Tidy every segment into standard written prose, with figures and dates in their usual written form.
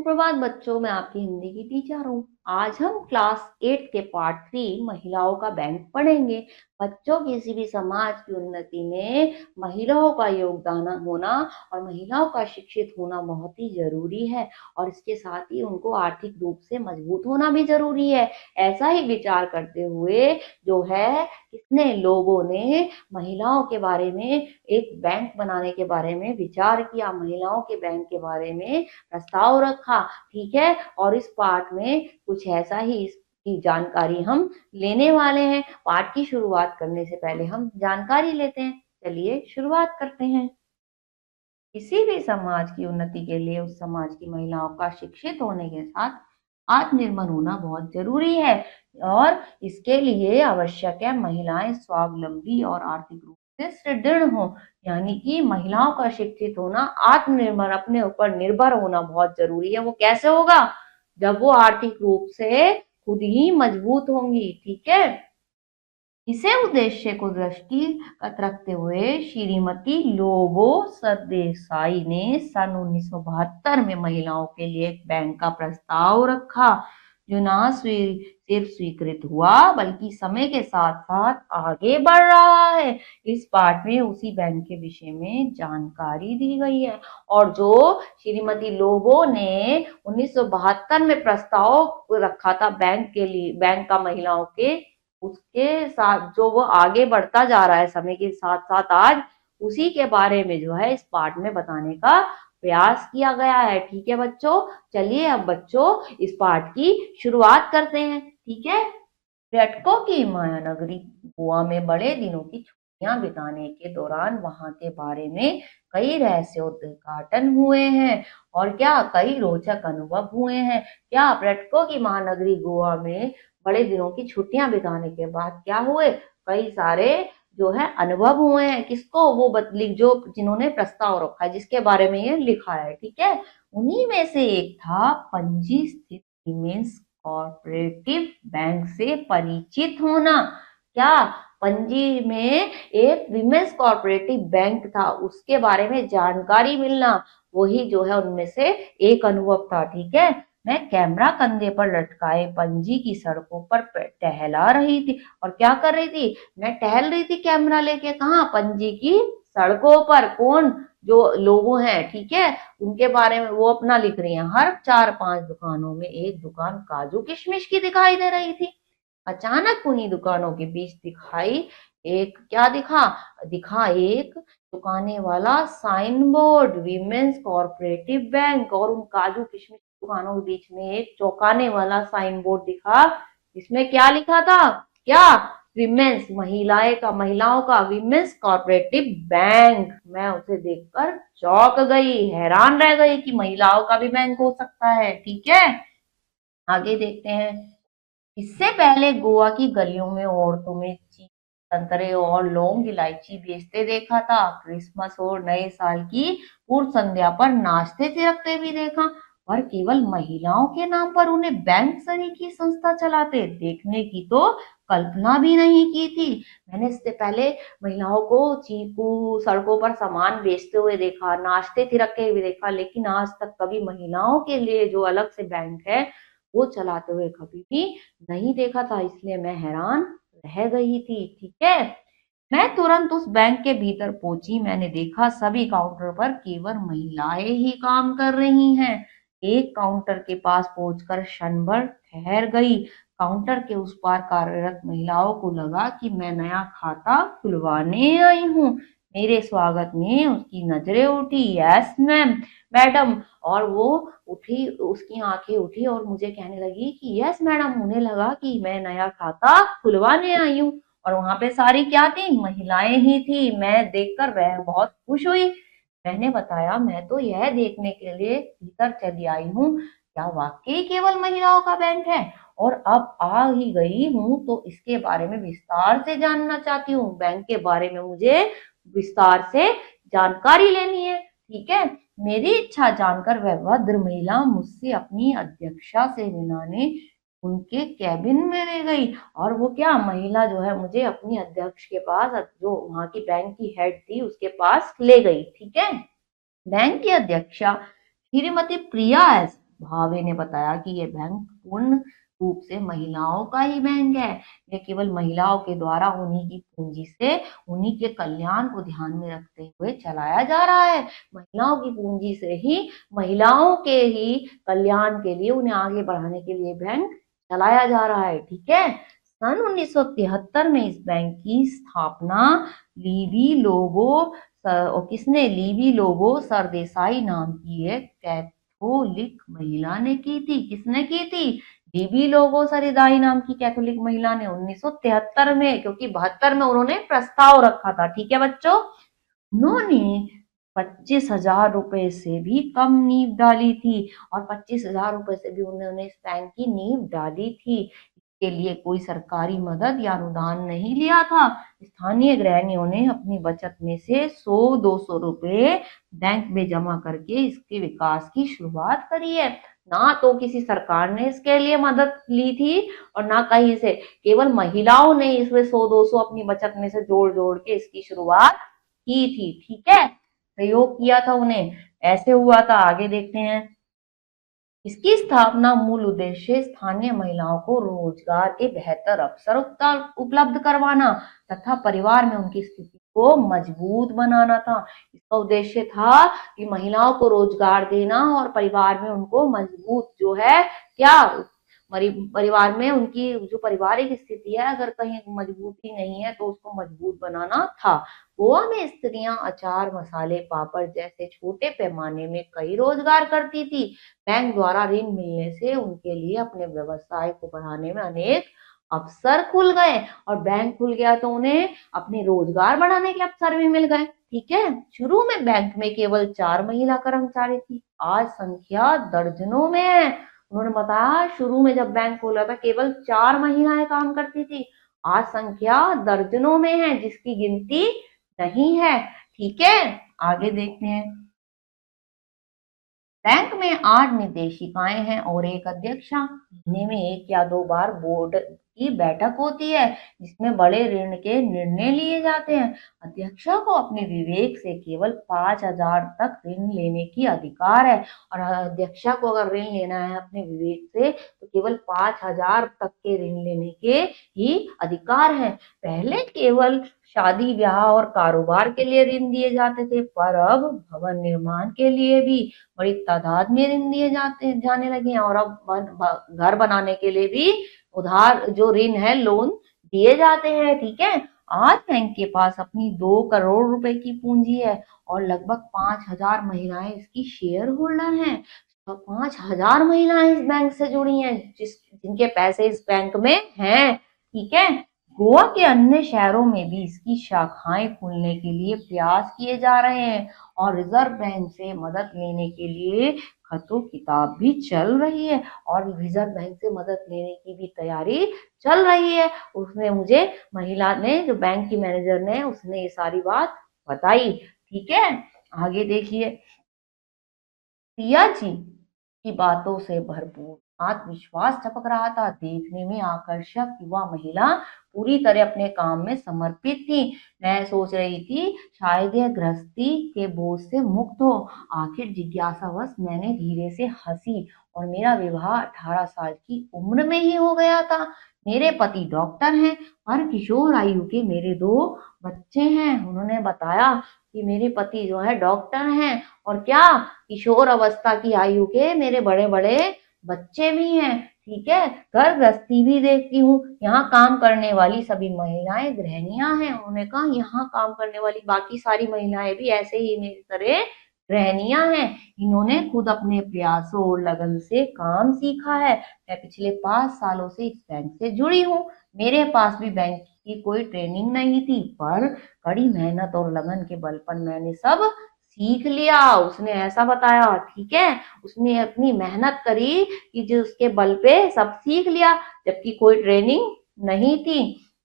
सुप्रभात बच्चों, मैं आपकी हिंदी की टीचर हूँ। आज हम क्लास 8 के पार्ट 3 महिलाओं का बैंक पढ़ेंगे। बच्चों, किसी भी समाज की उन्नति में महिलाओं का योगदान होना और महिलाओं का शिक्षित होना बहुत ही जरूरी है और इसके साथ ही उनको आर्थिक रूप से मजबूत होना भी जरूरी है। ऐसा ही विचार करते हुए जो है कितने लोगों ने महिलाओं के बारे में एक बैंक बनाने के बारे में विचार किया, महिलाओं के बैंक के बारे में प्रस्ताव रखा। ठीक है, और इस पाठ में कुछ ऐसा ही इसकी जानकारी हम लेने वाले हैं। पाठ की शुरुआत करने से पहले हम जानकारी लेते हैं। चलिए शुरुआत करते हैं। किसी भी समाज की उन्नति के लिए उस समाज की महिलाओं का शिक्षित होने के साथ आत्मनिर्भर होना बहुत जरूरी है और इसके लिए आवश्यक है महिलाएं स्वावलंबी और आर्थिक रूप से सुदृढ़ हो। यानी कि महिलाओं का शिक्षित होना, आत्मनिर्भर, अपने ऊपर निर्भर होना बहुत जरूरी है। वो कैसे होगा? जब वो आर्थिक रूप से खुद ही मजबूत होंगी। ठीक है, इसे उद्देश्य को दृष्टिगत रखते हुए श्रीमती लोबो सरदेसाई ने सन 1972 में महिलाओं के लिए एक बैंक का प्रस्ताव रखा, जो न सिर्फ स्वीकृत हुआ बल्कि समय के साथ साथ आगे बढ़ रहा है। इस पाठ में उसी बैंक के विषय में जानकारी दी गई है और जो श्रीमती लोबो ने 1972 में प्रस्ताव रखा था बैंक के लिए, बैंक का महिलाओं के, उसके साथ जो वो आगे बढ़ता जा रहा है समय के साथ साथ, आज उसी के बारे में जो है इस पाठ में बताने का प्रयास किया गया है। ठीक है बच्चों, चलिए अब बच्चों इस पाठ की शुरुआत करते हैं। ठीक है, पर्यटकों की माया नगरी गोवा में बड़े दिनों की छुट्टियां बिताने के दौरान वहां के बारे में कई रहस्योद्घाटन हुए हैं और क्या कई रोचक अनुभव हुए हैं। क्या पर्यटकों की महानगरी गोवा में बड़े दिनों की छुट्टियां बिताने के बाद क्या हुए? कई सारे जो है अनुभव हुए हैं। किसको? वो बदली जो जिन्होंने प्रस्ताव रखा है, जिसके बारे में ये लिखा है। ठीक है, उन्हीं में से एक था पणजी स्थित विमेंस कॉर्पोरेटिव बैंक से परिचित होना। क्या? पणजी में एक विमेंस कॉर्पोरेटिव बैंक था, उसके बारे में जानकारी मिलना, वही जो है उनमें से एक अनुभव था। ठीक है, मैं कैमरा कंधे पर लटकाए पणजी की सड़कों पर टहला रही थी। और क्या कर रही थी? मैं टहल रही थी कैमरा लेके। कहाँ? पणजी की सड़कों पर। कौन? जो लोगों हैं, ठीक है, उनके बारे में वो अपना लिख रही हैं। हर 4-5 दुकानों में एक दुकान काजू किशमिश की दिखाई दे रही थी। अचानक उन्हीं दुकानों के बीच दिखाई एक क्या दिखा दिखा एक दुकाने वाला sign board, women's corporative bank. और उन काजू किशमिश दुकानों के बीच में एक चौंकाने वाला साइन बोर्ड दिखा, जिसमें क्या लिखा था? क्या? विमेंस, महिलाओं का विमेंस कॉर्पोरेटिव बैंक। मैं उसे देखकर चौंक गई, हैरान रह गई कि महिलाओं का भी बैंक हो सकता है। ठीक है, आगे देखते हैं। इससे पहले गोवा की गलियों में औरतों में चीनी, संतरे और लौंग इलायची बेचते देखा था। क्रिसमस और नए साल की पूर्व संध्या पर नाचते थिरकते भी देखा, पर केवल महिलाओं के नाम पर उन्हें बैंक सरीकी संस्था चलाते देखने की तो कल्पना भी नहीं की थी। मैंने इससे पहले महिलाओं को चीकू सड़कों पर सामान बेचते हुए देखा, नाचते थिरकते हुए देखा, लेकिन आज तक कभी महिलाओं के लिए जो अलग से बैंक है वो चलाते हुए कभी भी नहीं देखा था, इसलिए मैं हैरान रह गई थी। ठीक है, मैं तुरंत उस बैंक के भीतर पहुंची। मैंने देखा सभी काउंटर पर केवल महिलाएं ही काम कर रही हैं। एक काउंटर के पास पहुंचकर क्षण भर ठहर गई। काउंटर के उस पार कार्यरत महिलाओं को लगा कि मैं नया खाता खुलवाने आई हूँ। मेरे स्वागत में उसकी नजरें उठी। Yes ma'am, madam. और वो उठी, उसकी आंखें उठी और मुझे कहने लगी कि यस मैडम। उन्हें लगा कि मैं नया खाता खुलवाने आई हूँ और वहां पे सारी क्या थी? महिलाएं ही थी। मैं देखकर वह बहुत खुश हुई। मैंने बताया, मैं तो यह देखने के लिए भीतर चली आई हूँ क्या वाकई केवल महिलाओं का बैंक है, और अब आ ही गई हूँ तो इसके बारे में विस्तार से जानना चाहती हूँ। बैंक के बारे में मुझे विस्तार से जानकारी लेनी है। ठीक है, मेरी इच्छा जानकर वह भद्र महिला मुझसे अपनी अध्यक्षा से मिलाने उनके कैबिन में ले गई। और वो क्या महिला जो है मुझे अपनी अध्यक्ष के पास, जो वहां की बैंक की हेड थी, उसके पास ले गई। ठीक है, बैंक की अध्यक्षा श्रीमती प्रिया एस भावे ने बताया कि ये बैंक पूर्ण रूप से महिलाओं का ही बैंक है। ये केवल महिलाओं के द्वारा उन्हीं की पूंजी से उन्हीं के कल्याण को ध्यान में रखते हुए चलाया जा रहा है। महिलाओं की पूंजी से ही, महिलाओं के ही कल्याण के लिए, उन्हें आगे बढ़ाने के लिए बैंक चलाया जा रहा है। ठीक है। सन 1973 में इस बैंक की स्थापना लीवी लोबो और किसने, लीवी लोबो सरदेसाई नाम की एक कैथोलिक महिला ने की थी। किसने की थी? लीवी लोबो सरदेसाई नाम की कैथोलिक महिला ने 1973 में, क्योंकि 72 में उन्होंने प्रस्ताव रखा था। ठीक है बच्चों। उन्होंने 25,000 रुपए से भी कम नींव डाली थी, और 25,000 रुपए से भी उन्होंने इस बैंक की नींव डाली थी। इसके लिए कोई सरकारी मदद या अनुदान नहीं लिया था। स्थानीय गृहिणियों ने अपनी बचत में से 100-200 रुपए बैंक में जमा करके इसके विकास की शुरुआत करी है। ना तो किसी सरकार ने इसके लिए मदद ली थी और ना कहीं से, केवल महिलाओं ने इसमें 100-200 अपनी बचत में से जोड़ जोड़ के इसकी शुरुआत की थी। ठीक है। प्रयोग किया था उन्हें, ऐसे हुआ था। आगे देखते हैं। इसकी स्थापना मूल उद्देश्य स्थानीय महिलाओं को रोजगार के बेहतर अवसर उपलब्ध करवाना तथा परिवार में उनकी स्थिति को मजबूत बनाना था। इसका उद्देश्य था कि महिलाओं को रोजगार देना और परिवार में उनको मजबूत जो है क्या, परिवार में उनकी जो पारिवारिक स्थिति है अगर कहीं मजबूती नहीं है तो उसको मजबूत बनाना था। गोवा में स्त्रियां अचार, मसाले, पापड़ जैसे छोटे पैमाने में कई रोजगार करती थी। बैंक द्वारा ऋण मिलने से उनके लिए अपने व्यवसाय को बढ़ाने में अनेक अवसर खुल गए, और बैंक खुल गया तो उन्हें अपने रोजगार बढ़ाने के अवसर भी मिल गए। ठीक है। शुरू में बैंक में केवल 4 महिला कर्मचारी थी, आज संख्या दर्जनों में है। उन्होंने बताया शुरू में जब बैंक खोला था केवल 4 महिलाएं काम करती थी, आज संख्या दर्जनों में है, जिसकी गिनती नहीं है। ठीक है। आगे देखते हैं। बैंक में 8 निर्देशिकाएं हैं और एक अध्यक्षा। महीने में 1 या 2 बार बोर्ड की बैठक होती है जिसमें बड़े ऋण के निर्णय लिए जाते हैं। अध्यक्षा को अपने विवेक से केवल 5,000 तक ऋण लेने की अधिकार है, और अध्यक्षा को अगर ऋण लेना है अपने विवेक से तो केवल 5,000 तक के ऋण लेने के ही अधिकार है। पहले केवल शादी, ब्याह और कारोबार के लिए ऋण दिए जाते थे, पर अब भवन निर्माण के लिए भी बड़ी तादाद में ऋण दिए जाने लगे हैं, और अब घर बनाने के लिए भी उधार जो ऋण है, लोन दिए जाते हैं। ठीक है। आज बैंक के पास अपनी 2 करोड़ रुपए की पूंजी है और लगभग 5,000 महिलाएं इसकी शेयर होल्डर हैं। तो 5,000 महिलाएं इस बैंक से जुड़ी हैं, जिनके पैसे इस बैंक में हैं। ठीक है। गोवा के अन्य शहरों में भी इसकी शाखाएं खोलने के लिए प्रयास किए जा रहे हैं, और रिजर्व बैंक से मदद लेने के लिए खतो किताब भी चल रही है, और रिजर्व बैंक से मदद लेने की भी तैयारी चल रही है। उसने मुझे, महिला ने, जो बैंक की मैनेजर ने, उसने ये सारी बात बताई। ठीक है। आगे देखिए। सिया जी की बातों से भरपूर आत्मविश्वास टपक रहा था। देखने में आकर्षक युवा महिला पूरी तरह अपने काम में समर्पित थी। मैं सोच रही थी शायद यह गृहस्थी के बोझ से मुक्त हो। आखिर जिज्ञासावश मैंने धीरे से हंसी, और मेरा विवाह 18 साल की उम्र में ही हो गया था। मेरे पति डॉक्टर हैं, पर किशोर आयु के मेरे 2 बच्चे हैं। उन्होंने बताया कि मेरे पति जो है डॉक्टर हैं, और क्या, किशोर अवस्था की आयु के मेरे बड़े बड़े बच्चे भी हैं। ठीक है। घर गृहस्थी भी देखती हूँ। यहाँ काम करने वाली सभी महिलाएं गृहिणियां हैं। उन्होंने कहा यहाँ काम करने वाली बाकी सारी महिलाएं भी ऐसे ही मेरी तरह गृहिणियां हैं। इन्होंने खुद अपने प्रयासों और लगन से काम सीखा है। मैं पिछले 5 सालों से इस बैंक से जुड़ी हूँ। मेरे पास भी बैंक की कोई ट्रेनिंग नहीं थी, पर कड़ी मेहनत और लगन के बल पर मैंने सब सीख लिया। उसने ऐसा बताया। ठीक है। उसने अपनी मेहनत करी कि जो उसके बल पे सब सीख लिया, जबकि कोई ट्रेनिंग नहीं थी।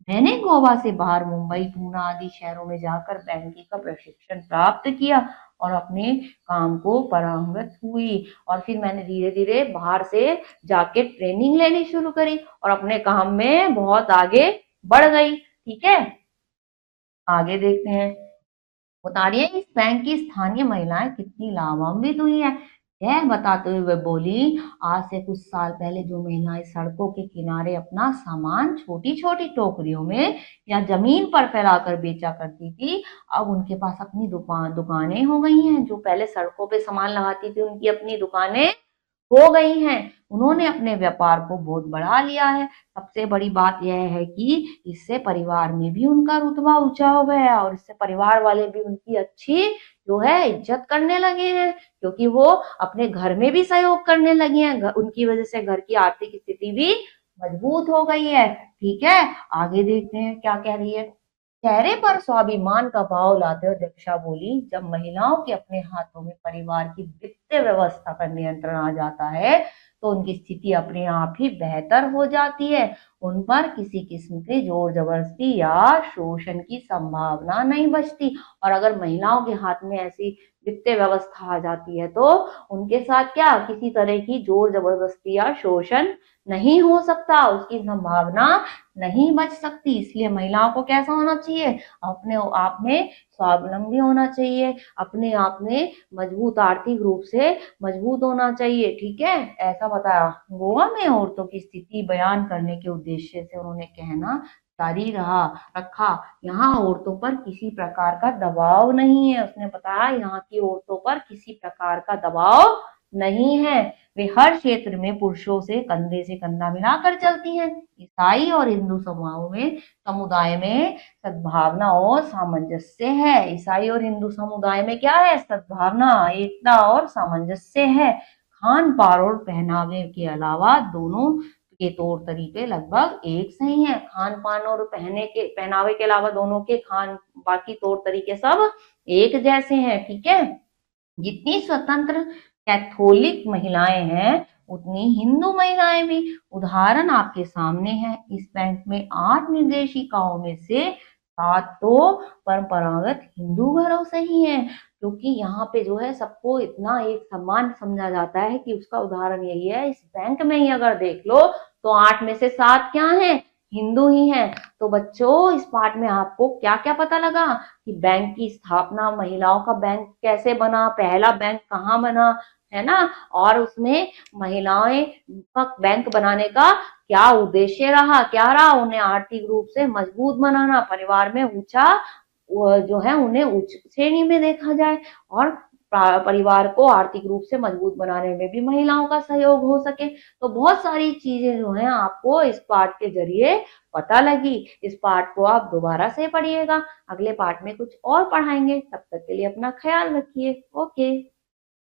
मैंने गोवा से बाहर मुंबई, पूना आदि शहरों में जाकर बैंकिंग का प्रशिक्षण प्राप्त किया और अपने काम को पारंगत हुई, और फिर मैंने धीरे धीरे बाहर से जाके ट्रेनिंग लेनी शुरू करी और अपने काम में बहुत आगे बढ़ गई। ठीक है। आगे देखते हैं। बता रही है इस बैंक की स्थानीय महिलाएं कितनी लाभान्वित हुई है। यह बताते हुए बोली, आज से कुछ साल पहले जो महिलाएं सड़कों के किनारे अपना सामान छोटी छोटी टोकरियों में या जमीन पर फैलाकर बेचा करती थी, अब उनके पास अपनी दुकानें हो गई हैं। जो पहले सड़कों पे सामान लगाती थी, उनकी अपनी दुकानें हो गई हैं। उन्होंने अपने व्यापार को बहुत बढ़ा लिया है। सबसे बड़ी बात यह है कि इससे परिवार में भी उनका रुतबा ऊंचा हो गया है, और इससे परिवार वाले भी उनकी अच्छी जो है इज्जत करने लगे हैं, क्योंकि वो अपने घर में भी सहयोग करने लगे हैं। उनकी वजह से घर की आर्थिक स्थिति भी मजबूत हो गई है। ठीक है, आगे देखते हैं क्या कह रही है। चेहरे पर स्वाभिमान का भाव लाते हुए दीक्षा बोली, जब महिलाओं के अपने हाथों में परिवार की वित्तीय व्यवस्था पर नियंत्रण आ जाता है, तो उनकी स्थिति अपने आप ही बेहतर हो जाती है। उन पर किसी किस्म के जोर जबरदस्ती या शोषण की संभावना नहीं बचती। और अगर महिलाओं के हाथ में ऐसी वित्तीय व्यवस्था आ जाती है, तो उनके साथ क्या किसी तरह की जोर जबरदस्ती या शोषण नहीं हो सकता, उसकी संभावना नहीं बच सकती। इसलिए महिलाओं को कैसा होना चाहिए, अपने आप में स्वावलंबी होना चाहिए, अपने आप में मजबूत, आर्थिक रूप से मजबूत होना चाहिए। ठीक है, ऐसा बताया। गोवा में औरतों की स्थिति बयान करने के उद्देश्य से उन्होंने कहना जारी रखा, यहाँ औरतों पर किसी प्रकार का दबाव नहीं है। उसने बताया, यहाँ की औरतों पर किसी प्रकार का दबाव नहीं है, वे हर क्षेत्र में पुरुषों से कंधा मिलाकर चलती हैं। ईसाई और हिंदू समुदाय में सद्भावना और सामंजस्य है। ईसाई और हिंदू समुदाय में क्या है, सद्भावना, एकता और सामंजस्य है। खान पान और पहनावे के अलावा दोनों के तौर तरीके लगभग एक सही हैं। खान पान और पहनावे के अलावा दोनों के बाकी तौर तरीके सब एक जैसे हैं। ठीक है, जितनी स्वतंत्र कैथोलिक महिलाएं हैं, उतनी हिंदू महिलाएं भी। उदाहरण आपके सामने है। इस बैंक में 8 निर्देशिकाओं में से 7 तो परंपरागत हिंदू घरों से ही है, क्योंकि यहाँ पे जो है सबको इतना एक समान समझा जाता है कि उसका उदाहरण यही है। इस बैंक में ही अगर देख लो, तो 8 में से 7 क्या है, हिंदू ही हैं। तो बच्चों, इस पाठ में आपको क्या क्या पता लगा कि बैंक की स्थापना, महिलाओं का बैंक कैसे बना, पहला बैंक कहाँ बना, है ना, और उसमें महिलाएं का बैंक बनाने का क्या उद्देश्य रहा, क्या रहा, उन्हें आर्थिक रूप से मजबूत बनाना, परिवार में ऊंचा जो है उन्हें उच्च श्रेणी में देखा जाए, और परिवार को आर्थिक रूप से मजबूत बनाने में भी महिलाओं का सहयोग हो सके। तो बहुत सारी चीजें जो है आपको इस पाठ के जरिए पता लगी। इस पाठ को आप दोबारा से पढ़िएगा, अगले पाठ में कुछ और पढ़ाएंगे। तब तक के लिए अपना ख्याल रखिए। ओके।